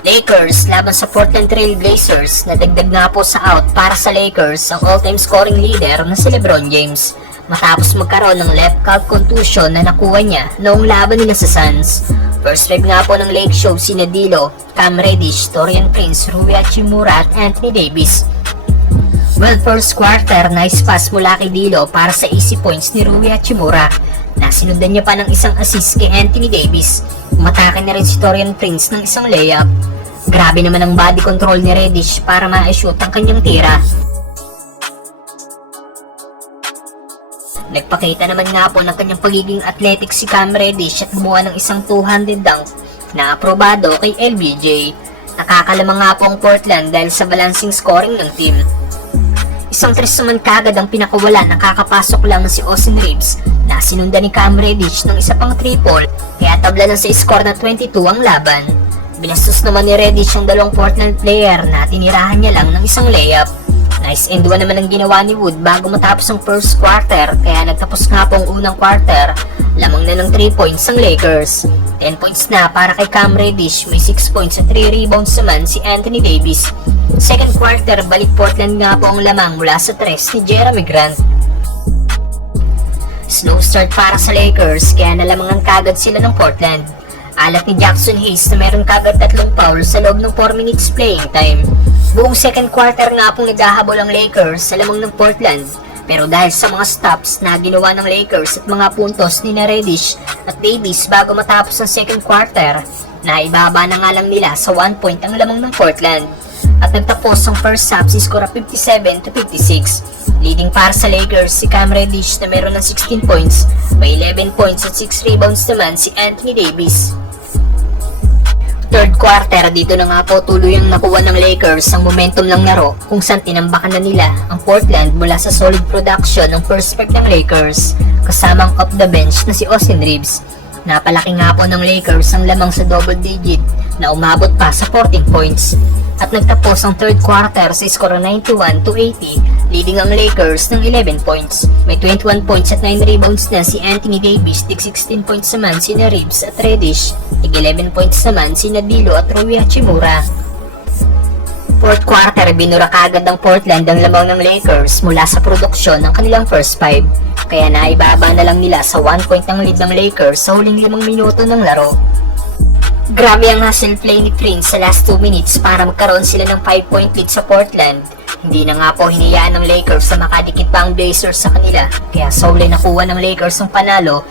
Lakers laban sa Portland Trail Blazers. Nadagdag nga po sa out para sa Lakers ang all-time scoring leader na si LeBron James matapos magkaroon ng left calf contusion na nakuha niya noong laban nila sa Suns. First leg nga po ng Lake Show sina D'Lo, Cam Reddish, Taurean Prince, Rui Hachimura at Anthony Davis. Well, first quarter, nice pass mula kay D'Lo para sa easy points ni Rui Hachimura. Nasinundan niya pa ng isang assist kay Anthony Davis. Umatake na rin si Taurean Prince ng isang layup. Grabe naman ang body control ni Reddish para ma-shoot ang kanyang tira. Nagpakita naman nga po ng kanyang pagiging athletic si Cam Reddish at gumawa ng isang 200 dunk na aprobado kay LBJ. Nakakalamang nga po ang Portland dahil sa balancing scoring ng team. Isang tres naman kagad ang pinakawala, nakakapasok lang si Austin Reeves na sinundan ni Cam Reddish ng isa pang triple kaya tabla na sa score na 22 ang laban. Binastos naman ni Reddish ang dalawang Portland player na tinirahan niya lang ng isang layup. Nice end one naman ang ginawa ni Wood bago matapos ang first quarter kaya nagtapos nga po ang unang quarter. Lamang na ng 3 points ang Lakers. 10 points na para kay Cam Reddish, may 6 points at 3 rebounds naman si Anthony Davis. Second quarter, balik Portland nga po ang lamang mula sa tres ni Jeremy Grant. Slow start para sa Lakers kaya nalamangan kagad sila ng Portland. Alat ni Jackson Hayes na meron kagad 3 foul sa loob ng 4 minutes playing time. Buong second quarter nga pong naghahabol ang Lakers sa lamang ng Portland. Pero dahil sa mga stops na ginawa ng Lakers at mga puntos ni Reddish at Davis bago matapos ang second quarter, naibaba na nga lang nila sa 1 point ang lamang ng Portland. At nagtapos ang first half si score 57-56. Leading para sa Lakers si Cam Reddish na meron ng 16 points, may 11 points at 6 rebounds naman si Anthony Davis. Third quarter, dito na nga po tuluyang nakuha ng Lakers ang momentum ng laro kung saan tinambakan na nila ang Portland mula sa solid production ng first break ng Lakers kasama ang off the bench na si Austin Reeves. Napalaki nga po ng Lakers ang lamang sa double digit na umabot pa sa 14 points. At nagtapos ang third quarter sa score 91-80, leading ang Lakers ng 11 points. May 21 points at 9 rebounds na si Anthony Davis, tig 16 points naman si Reeves at Reddish, tig 11 points naman si D'Lo at Rui Hachimura. Fourth quarter, binura kagad ng Portland ang lamang ng Lakers mula sa produksyon ng kanilang first 5. Kaya naibaba na lang nila sa 1 point ng lead ng Lakers sa huling 5 minuto ng laro. Grabe ang hustle play ni Prince sa last 2 minutes para magkaroon sila ng 5-point lead sa Portland. Hindi na nga po hinayaan ng Lakers na makadikit pa ang Blazers sa kanila, kaya solely nakuha ng Lakers ang panalo